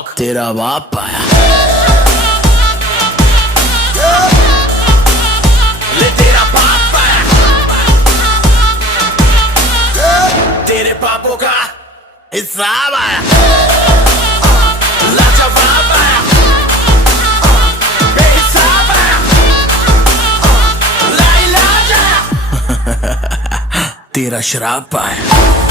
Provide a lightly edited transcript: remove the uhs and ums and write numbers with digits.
शौक तेरा बाप आया। ले तेरा बाप आया, तेरे पापों का हिसाब आया। लाजवाब आया, बेहिसाब आया, लाइलाज आया। तेरा शराब आया।